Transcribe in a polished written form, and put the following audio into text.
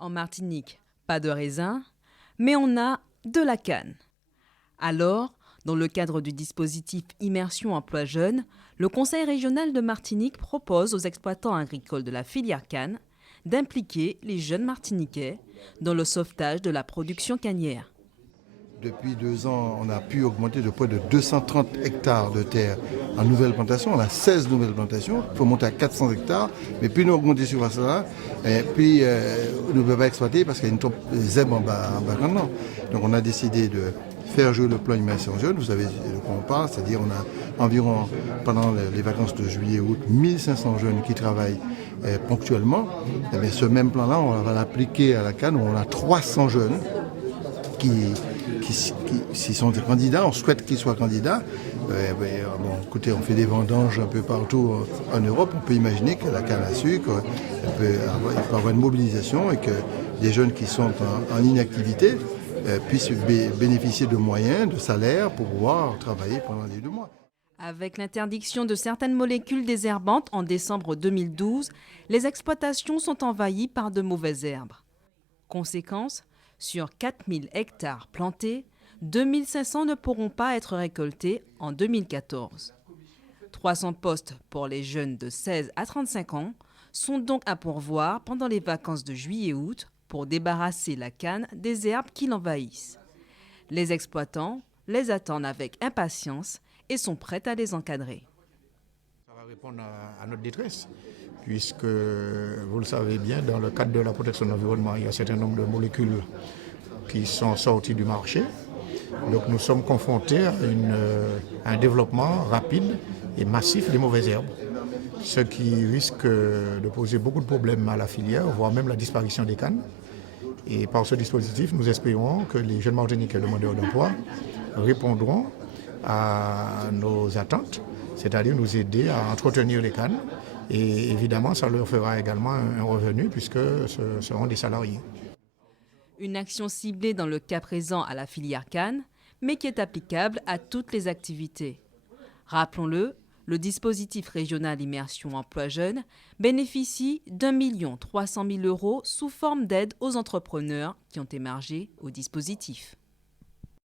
En Martinique, pas de raisin, mais on a de la canne. Alors, dans le cadre du dispositif Immersion Emploi Jeunes, le Conseil régional de Martinique propose aux exploitants agricoles de la filière canne d'impliquer les jeunes Martiniquais dans le sauvetage de la production cannière. Depuis 2 ans, on a pu augmenter de près de 230 hectares de terre en nouvelles plantations. On a 16 nouvelles plantations. Il faut monter à 400 hectares. Mais puis nous augmenter sur ça, et puis nous ne pouvons pas exploiter parce qu'il y a une trop zèbre en bas maintenant. Donc on a décidé de faire jouer le plan Immersion Jeunes. Vous savez de quoi on parle, c'est-à-dire on a environ, pendant les vacances de juillet-août, 1500 jeunes qui travaillent ponctuellement. Et bien, ce même plan-là, on va l'appliquer à la canne où on a 300 jeunes s'ils sont des candidats, on souhaite qu'ils soient candidats. Bon, écoutez, on fait des vendanges un peu partout en Europe. On peut imaginer que la canne à sucre, il peut avoir une mobilisation et que des jeunes qui sont en inactivité puissent bénéficier de moyens, de salaires pour pouvoir travailler pendant les 2 mois. Avec l'interdiction de certaines molécules désherbantes en décembre 2012, les exploitations sont envahies par de mauvaises herbes. Conséquence, sur 4000 hectares plantés, 2500 ne pourront pas être récoltés en 2014. 300 postes pour les jeunes de 16 à 35 ans sont donc à pourvoir pendant les vacances de juillet-août pour débarrasser la canne des herbes qui l'envahissent. Les exploitants les attendent avec impatience et sont prêts à les encadrer. Ça va répondre à notre détresse, puisque, vous le savez bien, dans le cadre de la protection de l'environnement, il y a un certain nombre de molécules qui sont sorties du marché. Donc nous sommes confrontés à un développement rapide et massif des mauvaises herbes, ce qui risque de poser beaucoup de problèmes à la filière, voire même la disparition des cannes. Et par ce dispositif, nous espérons que les jeunes Martiniquais demandeurs d'emploi répondront à nos attentes, c'est-à-dire nous aider à entretenir les cannes. Et évidemment, ça leur fera également un revenu puisque ce seront des salariés. Une action ciblée dans le cas présent à la filière canne, mais qui est applicable à toutes les activités. Rappelons-le, le dispositif régional Immersion Emploi Jeunes bénéficie d'1 300 000 € sous forme d'aide aux entrepreneurs qui ont émargé au dispositif.